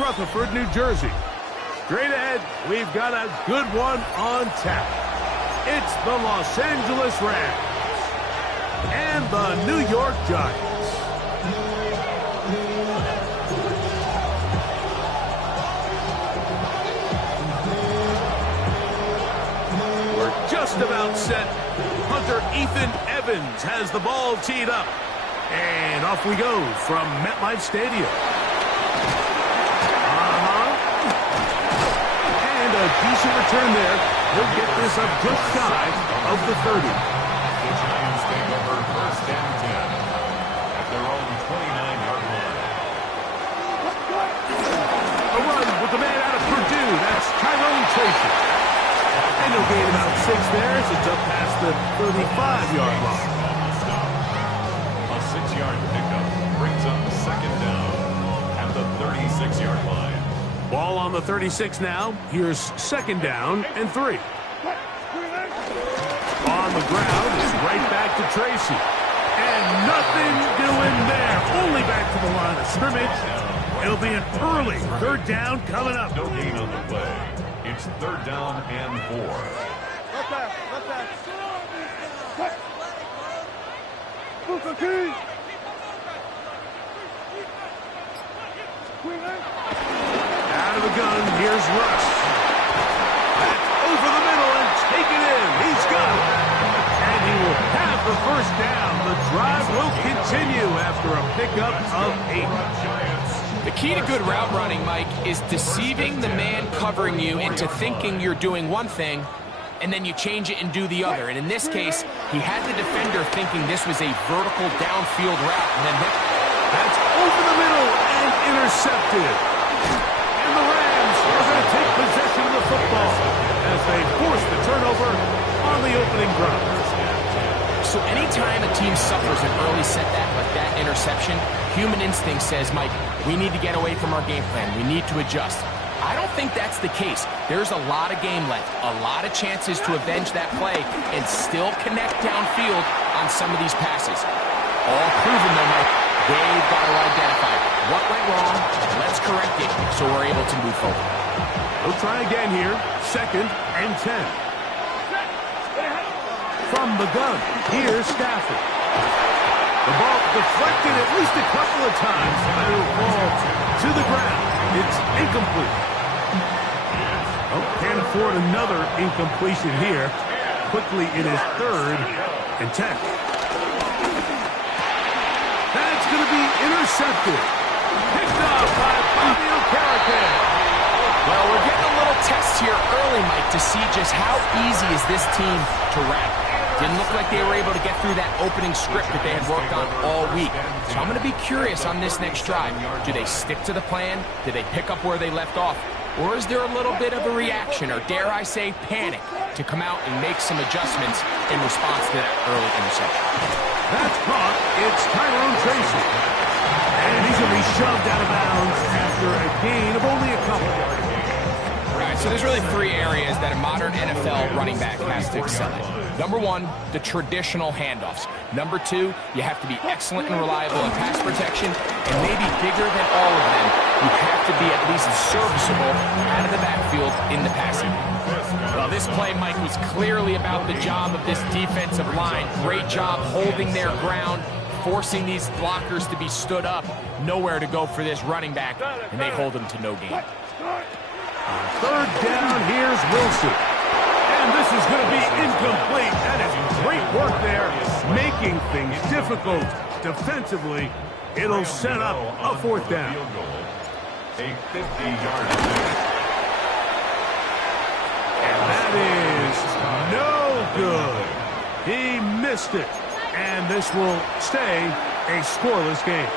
Rutherford, New Jersey. Straight ahead, we've got a good one on tap. It's the Los Angeles Rams and the New York Giants. We're just about set. Hunter Ethan Evans has the ball teed up. And off we go from MetLife Stadium. And a decent return there. He'll get this up just shy of the 30. The Giants take over first and 10 at their own 29-yard line. A run with the man out of Purdue. That's Tyrone Tracy. And he'll gain about 6 there as it's up past the 35-yard line. A 6-yard pickup brings up second down at the 36-yard line. Ball on the 36 now. Here's second down and 3. On the ground, it's right back to Tracy. And nothing doing there. Only back to the line of scrimmage. It'll be an early third down coming up. No gain on the play. It's third down and 4. Out of the gun, here's Russ. That's over the middle and taken in. He's got it. And he will have the first down. The drive will continue after a pickup of 8. The key to good route running, Mike, is deceiving the man covering you into thinking you're doing one thing, and then you change it and do the other. And in this case, he had the defender thinking this was a vertical downfield route, and then that's over the middle and intercepted. And the Rams are going to take possession of the football as they force the turnover on the opening drive. So anytime a team suffers an early setback like that interception, human instinct says, Mike, we need to get away from our game plan. We need to adjust. I don't think that's the case. There's a lot of game left, a lot of chances to avenge that play and still connect downfield on some of these passes. All proven though, Mike, they've got to identify what went wrong, let's correct it so we're able to move forward. We'll try again here, second and 10. From the gun, here's Stafford. The ball deflected at least a couple of times, but it'll fall to the ground. It's incomplete. Oh, can't afford another incompletion here. Quickly in his third and 10. That's going to be intercepted. Picked off by Bobby Okereke. Well, we're getting a little test here early, Mike, to see just how easy is this team to rattle. Didn't look like they were able to get through that opening script that they had worked on all week. So I'm going to be curious on this next drive. Do they stick to the plan? Do they pick up where they left off? Or is there a little bit of a reaction, or dare I say panic, to come out and make some adjustments in response to that early interception? That's caught. It's Tyrone Tracy. And he's going to be shoved out of bounds after a gain of only a couple. All right, so there's really 3 areas that a modern NFL running back has to excel at. Number 1, the traditional handoffs. Number 2, you have to be excellent and reliable in pass protection. And maybe bigger than all of them, you have to be at least serviceable out of the backfield in the passing game. Well, this play, Mike, was clearly about the job of this defensive line. Great job holding their ground, forcing these blockers to be stood up. Nowhere to go for this running back, and they hold him to no gain. Third down, here's Wilson. And this is going to be incomplete. That is great work there, making things difficult defensively. It'll set up a fourth down. A 50-yard attempt. And that is no good. He missed it. And this will stay a scoreless game.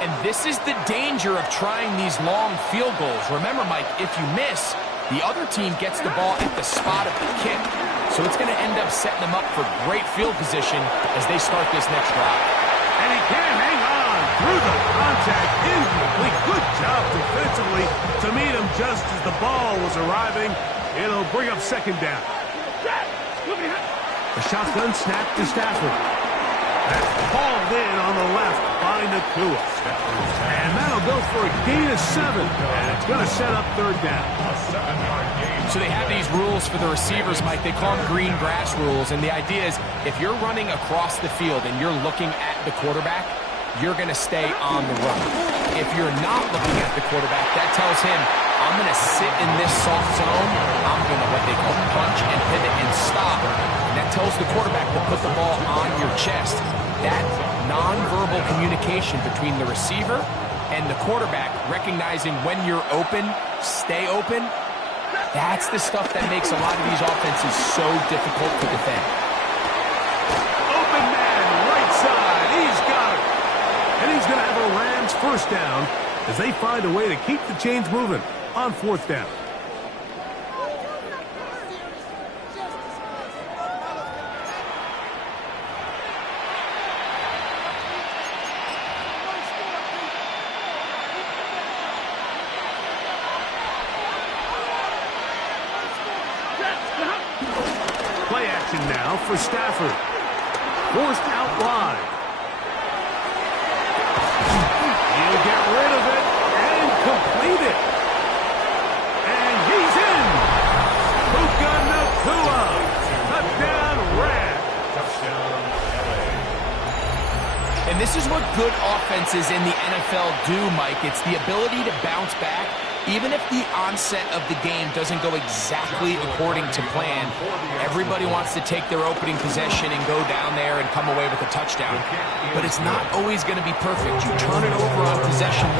And this is the danger of trying these long field goals. Remember, Mike, if you miss, the other team gets the ball at the spot of the kick. So it's going to end up setting them up for great field position as they start this next drive. And he can't hang on through the contact. Incomplete. Good job defensively to meet him just as the ball was arriving. It'll bring up second down. The shotgun snap to Stafford. That's hauled in on the left by Nakua. And that'll go for a gain of 7. And it's going to set up third down. A 7-yard gain. So they have these rules for the receivers, Mike. They call them green grass rules. And the idea is if you're running across the field and you're looking at the quarterback, you're going to stay on the run. If you're not looking at the quarterback, that tells him, I'm going to sit in this soft zone. I'm going to what they call punch and pivot and stop. And that tells the quarterback to put the ball on your chest. That nonverbal communication between the receiver and the quarterback, recognizing when you're open, stay open, that's the stuff that makes a lot of these offenses so difficult to defend. Open man, right side. He's got it. And he's going to have a Rams first down as they find a way to keep the chains moving on fourth down. Play action now for Stafford. Forced out wide. He'll get rid of it and complete it. And he's in. Puka Nakua. Touchdown, Rams. Touchdown, LA. And this is what good offenses in the NFL do, Mike. It's the ability to bounce back. Even if the onset of the game doesn't go exactly according to plan, everybody wants to take their opening possession and go down there and come away with a touchdown. But it's not always going to be perfect. You turn it over on possession 1.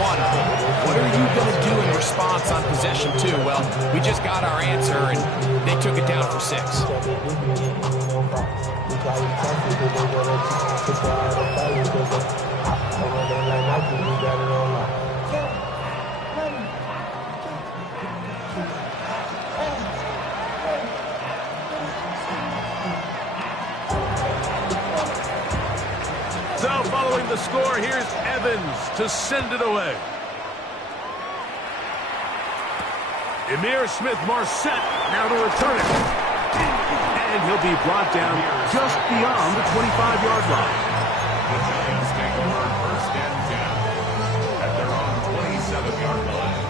What are you going to do in response on possession 2? Well, we just got our answer, and they took it down for 6. So following the score, here's Evans to send it away. Emir Smith-Marset now to return it. And he'll be brought down just beyond the 25-yard line. The Giants take over first and 10 at their own 27-yard line.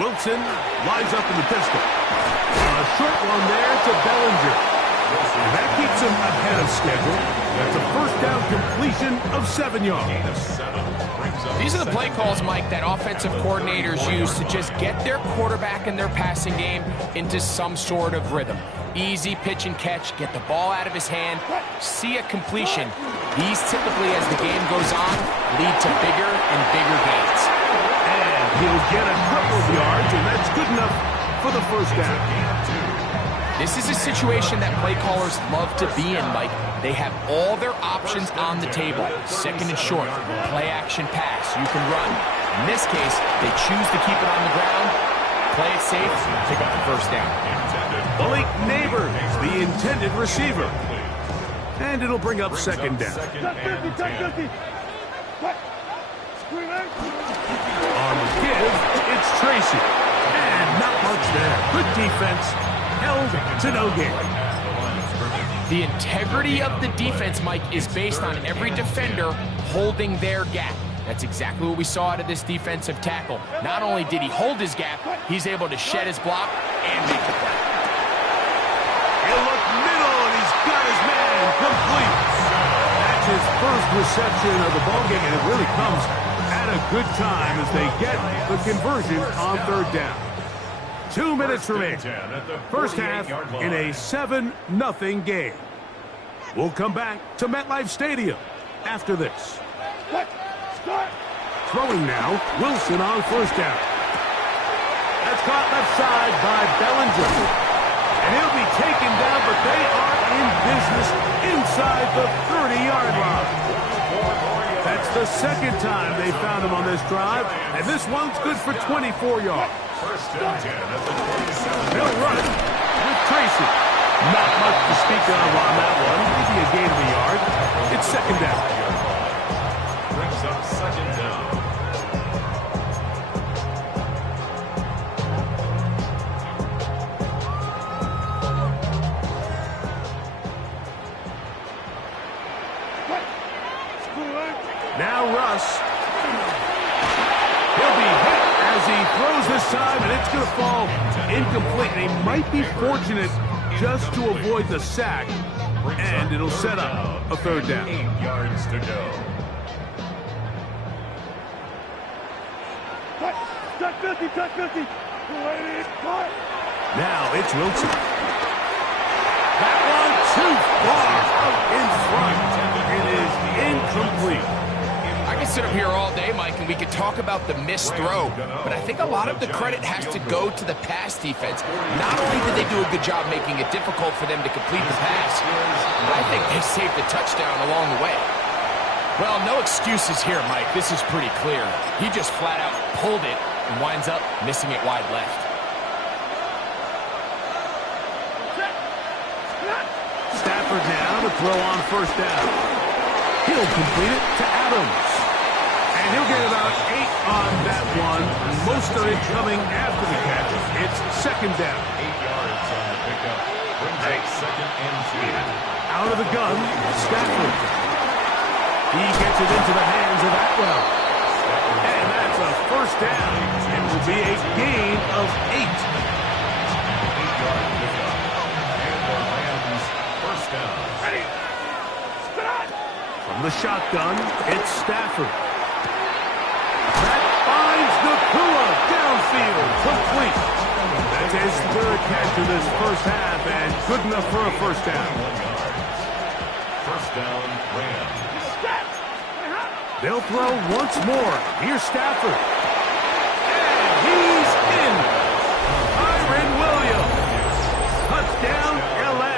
Wilson lines up in the pistol. A short one there to Bellinger. And that keeps him ahead of schedule. That's a first down completion of 7 yards. Gain of 7 brings up These are the play calls, Mike, that offensive coordinators use to just get their quarterback and their passing game into some sort of rhythm. Easy pitch and catch, get the ball out of his hand, see a completion. These typically, as the game goes on, lead to bigger and bigger gains. And he'll get a couple of yards, and that's good enough for the first down. This is a situation that play callers love to be in, Mike. They have all their options on the table. Second and short, play action pass, you can run. In this case, they choose to keep it on the ground, play it safe, pick up the first down. Malik Neighbors, the intended receiver. And it'll bring up second down. On the give, it's Tracy. And not much there. Good defense. Held to no gain. The integrity of the defense, Mike, is based on every defender holding their gap. That's exactly what we saw out of this defensive tackle. Not only did he hold his gap, he's able to shed his block and make the play. He'll look middle, and he's got his man complete. That's his first reception of the ballgame, and it really comes at a good time as they get the conversion on third down. 2 minutes remaining. First half in a 7-0 game. We'll come back to MetLife Stadium after this. Throwing now, Wilson on first down. That's caught left side by Bellinger. And he'll be taken down, but they are in business inside the 30-yard line. That's the second time they found him on this drive, and this one's good for 24 yards. First and 10 at the 27. They'll run it with Tracy. Not much to speak of on that one. Maybe a gain of a yard. It's second down. Brings up second down. Now Russ. He'll be hit as he throws this time, and it's going to fall incomplete. And he might be fortunate just to avoid the sack, and it'll set up a third down. 8 yards to go. Touch 50, touch 50. Now it's Wilson. That one too far out in front. It is incomplete. I can sit up here all day, Mike, and we could talk about the missed throw, but I think a lot of the credit has to go to the pass defense. Not only did they do a good job making it difficult for them to complete the pass, but I think they saved the touchdown along the way. Well, no excuses here, Mike. This is pretty clear. He just flat out pulled it and winds up missing it wide left. Stafford now to throw on first down. He'll complete it to Adams. And he'll get about 8 on that one. Most of it coming after the catch. It's second down. 8 yards on the pickup. Brings up second and 2. Out of the gun, Stafford. He gets it into the hands of Atwell. And that's a first down. It will be a gain of 8. 8-yard pickup. And the Rams first down. Ready. From the shotgun, it's Stafford. That finds Nakua downfield, complete. That's his third catch of this first half, and good enough for a first down. 1 yard. First down, Rams. They'll throw once more. Here's Stafford. And he's in. Kyren Williams. Touchdown, L.A.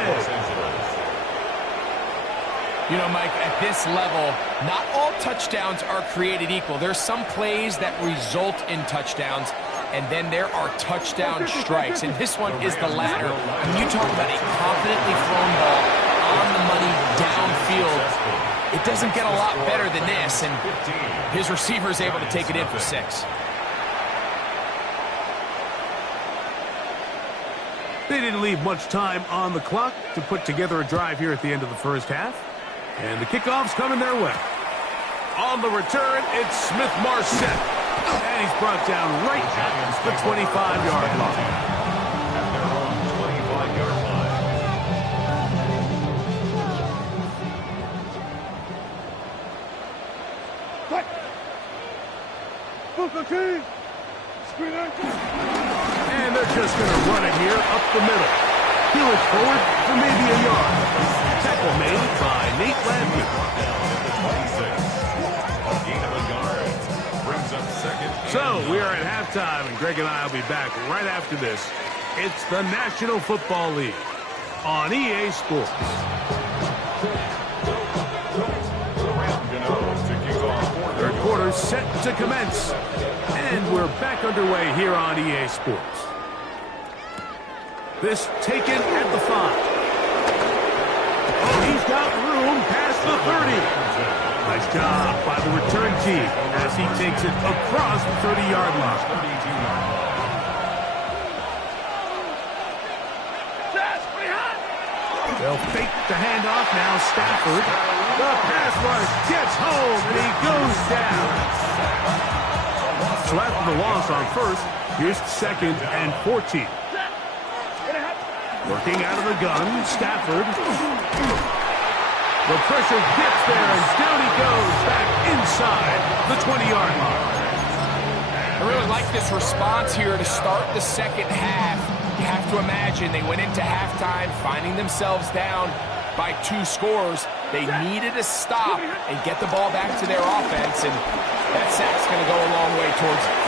You know, Mike, at this level, not all touchdowns are created equal. There's some plays that result in touchdowns, and then there are touchdown strikes. And this one is the latter. When you talk about a confidently thrown ball on the money downfield, it doesn't get a lot better than this, and his receiver is able to take it in for 6. They didn't leave much time on the clock to put together a drive here at the end of the first half. And the kickoff's coming their way. On the return, it's Smith-Marset. And he's brought down right at the 25-yard line. At their own 25-yard line. And they're just going to run it here up the middle. Peel it forward for maybe a yard. Tackle made by Nate Landry. So we are at halftime, and Greg and I will be back right after this. It's the National Football League on EA Sports. Third quarter set to commence, and we're back underway here on EA Sports. This taken at the 5. Oh, he's got room past the 30. Nice job by the return team as he takes it across the 30-yard line. They'll fake the handoff now. Stafford. The pass rush gets home, and he goes down. So after the loss on first, here's second and 14. Working out of the gun, Stafford. The pressure gets there, and down he goes back inside the 20-yard line. I really like this response here to start the second half. You have to imagine they went into halftime finding themselves down by 2 scores. They needed to stop and get the ball back to their offense, and that sack's going to go a long way towards it.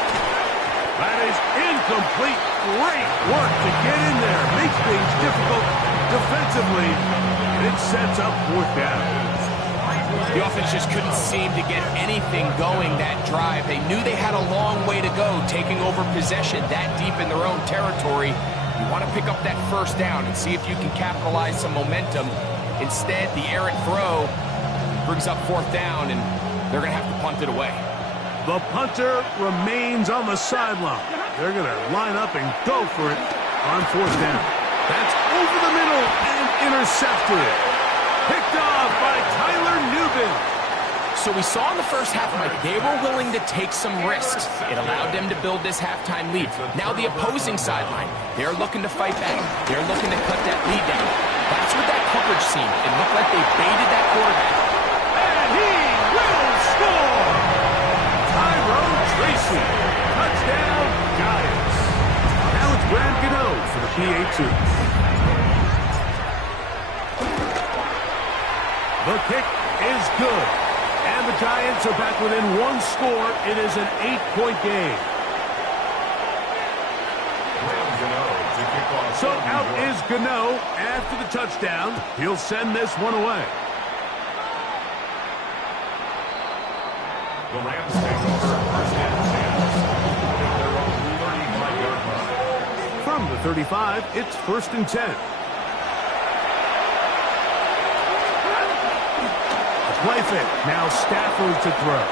That is incomplete. Great work to get in there. Makes things difficult defensively. And it sets up 4th down. The offense just couldn't seem to get anything going that drive. They knew they had a long way to go, taking over possession that deep in their own territory. You want to pick up that first down and see if you can capitalize some momentum. Instead, the errant throw brings up 4th down, and they're going to have to punt it away. The punter remains on the sideline. They're going to line up and go for it on 4th down. That's over the middle and intercepted. Picked off by Tyler Nubin. So we saw in the first half, Mike, they were willing to take some risks. It allowed them to build this halftime lead. Now the opposing sideline, they're looking to fight back. They're looking to cut that lead down. That's what that coverage seemed. It looked like they baited that quarterback. And he will score! Tyrone Tracy. Touchdown, Giants. Now it's Brad Gano for the PA2. The kick is good. And the Giants are back within one score. It is an 8-point game. So out is Gano after the touchdown. He'll send this one away. The Rams take over first and 10 at their own 35-yard line. From the 35, it's first and 10. Play fake. Now Stafford to throw.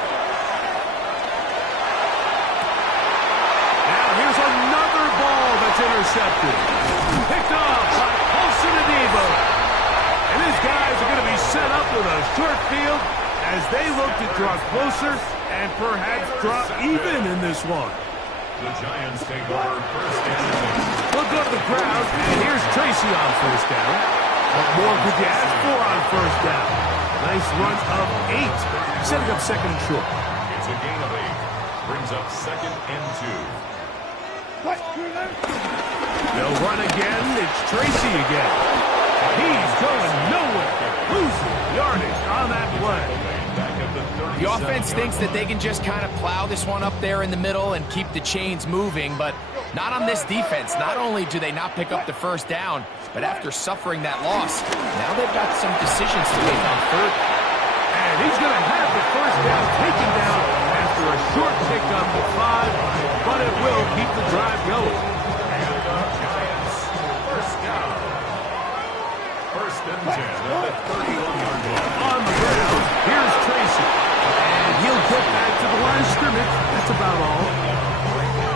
Now here's another ball that's intercepted. Picked off by Paulson Adebo. And his guys are going to be set up with a short field as they look to draw closer and perhaps drop even in this one. The Giants take over first and 10. We'll go to the crowd, and here's Tracy on first down. What more could you ask for on first down? Nice run of 8, setting up second and short. It's a gain of 8. Brings up second and 2. They'll run again. It's Tracy again. He's going nowhere. Losing yardage on that play. The offense thinks that they can just kind of plow this one up there in the middle and keep the chains moving, but not on this defense. Not only do they not pick up the first down, but after suffering that loss, now they've got some decisions to make on third. And he's going to have the first down taken down after a short pickup at 5, but it will keep the drive going. And the Giants first down. First and 10 at the 31-yard line. On the ground, here's Tracy. And he'll get back to the line of scrimmage. That's about all.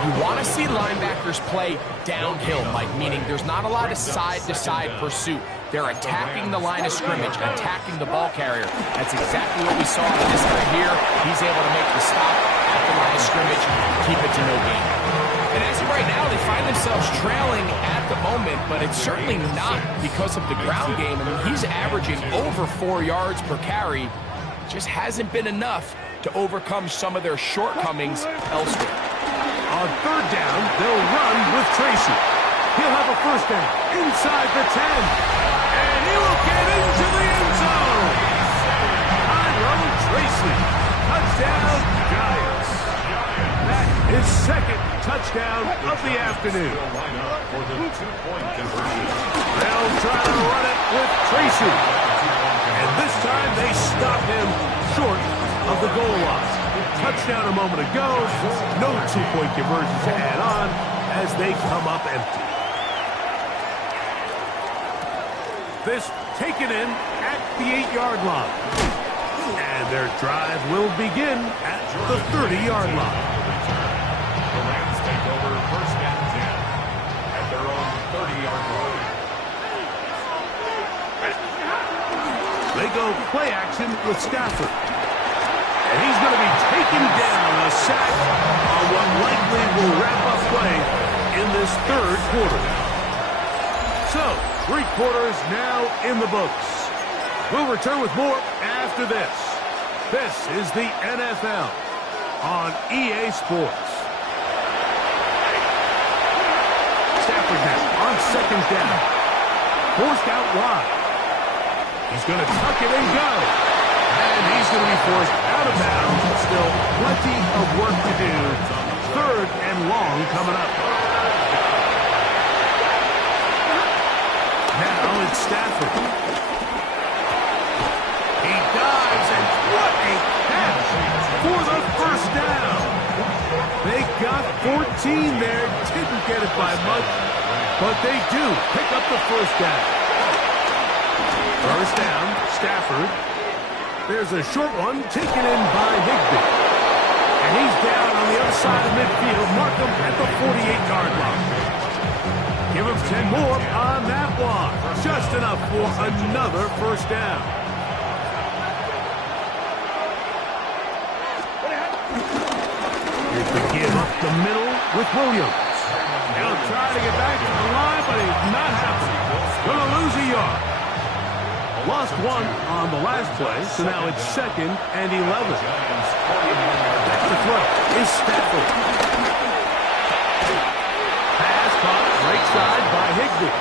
You want to see linebackers play downhill, Mike, meaning there's not a lot of side-to-side pursuit. They're attacking the line of scrimmage, attacking the ball carrier. That's exactly what we saw in this guy here. He's able to make the stop at the line of scrimmage, keep it to no gain. And as of right now, they find themselves trailing at the moment, but it's certainly not because of the ground game. I mean, he's averaging over 4 yards per carry. Just hasn't been enough to overcome some of their shortcomings elsewhere. On third down, they'll run with Tracy. He'll have a first down inside the 10. And he will get into the end zone. Tyrone Tracy. Touchdown, Giants. That is second touchdown of the afternoon. For the 2-point conversion. They'll try to run it with Tracy. And this time they stop him short of the goal line. Touchdown a moment ago. No 2-point conversion to add on as they come up empty. This taken in at the 8-yard line. And their drive will begin at the 30-yard line. The Rams take over first and 10 at their own 30-yard line. They go play action with Stafford. And he's going to be taken down, a sack on what likely will wrap up play in this third quarter. So, 3 quarters now in the books. We'll return with more after this. This is the NFL on EA Sports. Stafford now on second down. Forced out wide. He's going to tuck it and go. And he's going to be forced out of bounds. Still plenty of work to do. Third and long coming up. Now it's Stafford. He dives, and what a catch for the first down. They got 14 there. Didn't get it by much, but they do pick up the first down. First down, Stafford. There's a short one taken in by Higbee. And he's down on the other side of midfield. Mark him at the 48-yard line. Give him 10 more on that one. Just enough for another first down. the middle with Williams. He'll try to get back to the line, but he's not happy. Going to lose a yard. Lost one on the last play, so now it's 2nd and 11. Back to throw is Stafford. Pass caught right side by Higbee.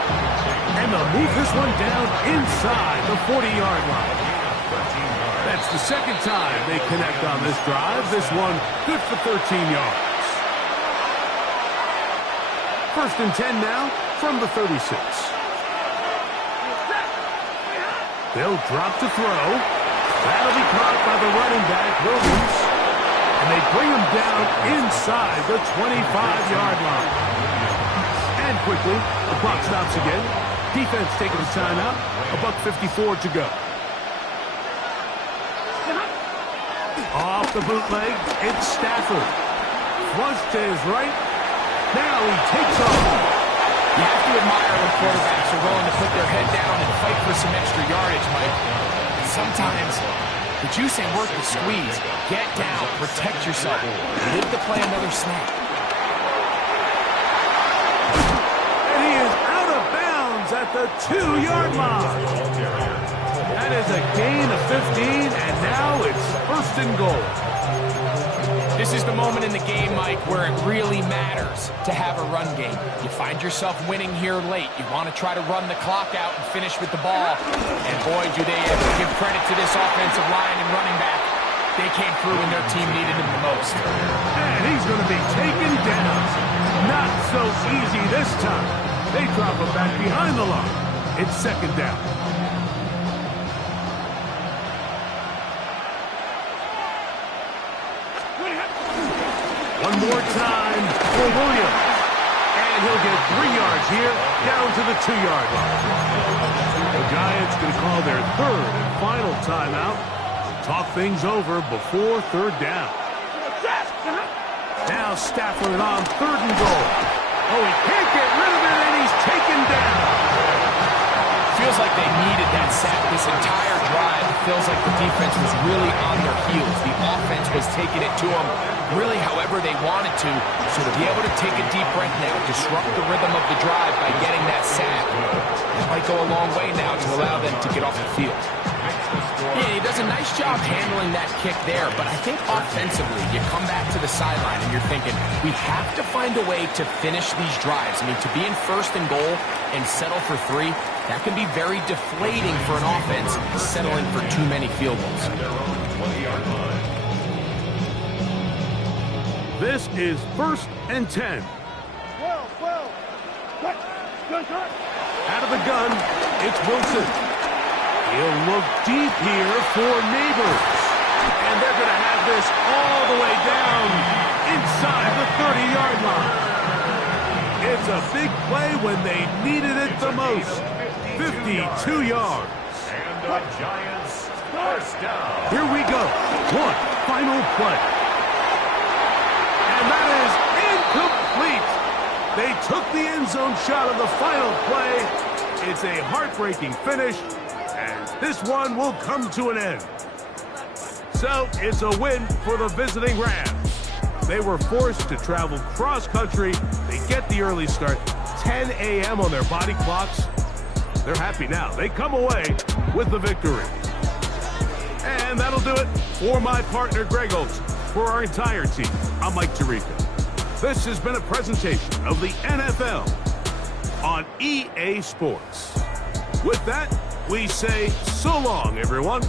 And they'll move this one down inside the 40-yard line. That's the 2nd time they connect on this drive. This one good for 13 yards. 1st and 10 now from the 36. They'll drop to throw. That'll be caught by the running back, Williams. And they bring him down inside the 25-yard line. And quickly, the clock stops again. Defense taking a timeout. $1:54 to go. Off the bootleg, it's Stafford. Flush to his right. Now he takes off. You have to admire when quarterbacks are willing to put their head down and fight for some extra yardage, Mike. Sometimes the juice ain't worth the squeeze. Get down, protect yourself, live to play another snap. And he is out of bounds at the 2-yard line. That is a gain of 15, and now it's 1st and goal. This is the moment in the game, Mike, where it really matters to have a run game. You find yourself winning here late. You want to try to run the clock out and finish with the ball. And boy, do they ever give credit to this offensive line and running back. They came through when their team needed him the most. And he's going to be taken down. Not so easy this time. They drop him back behind the line. It's 2nd down. One more time for Williams. And he'll get 3 yards here, down to the 2-yard line. The Giants going to call their 3rd and final timeout. Talk things over before 3rd down. Now Stafford on 3rd and goal. Oh, he can't get rid of it, and he's taken down. Feels like they needed that sack this entire drive. It feels like the defense was really on their heels. The offense was taking it to them really however they wanted to. So to be able to take a deep breath now, disrupt the rhythm of the drive by getting that sack, it might go a long way now to allow them to get off the field. Yeah, he does a nice job handling that kick there, but I think offensively, you come back to the sideline and you're thinking, we have to find a way to finish these drives. I mean, to be in 1st and goal and settle for 3, that can be very deflating for an offense settling for too many field goals. This is 1st and 10. 12. Out of the gun, it's Wilson. He'll look deep here for Neighbors. And they're going to have this all the way down inside the 30-yard line. It's a big play when they needed it the most. 52 yards. And the Giants 1st down. Here we go. One final play. And that is incomplete. They took the end zone shot of the final play. It's a heartbreaking finish, and this one will come to an end. So it's a win for the visiting Rams. They were forced to travel cross-country. They get the early start, 10 a.m. on their body clocks. They're happy now. They come away with the victory. And that'll do it for my partner, Greg Olson. For our entire team, I'm Mike Tirico. This has been a presentation of the NFL on EA Sports. With that, we say so long, everyone.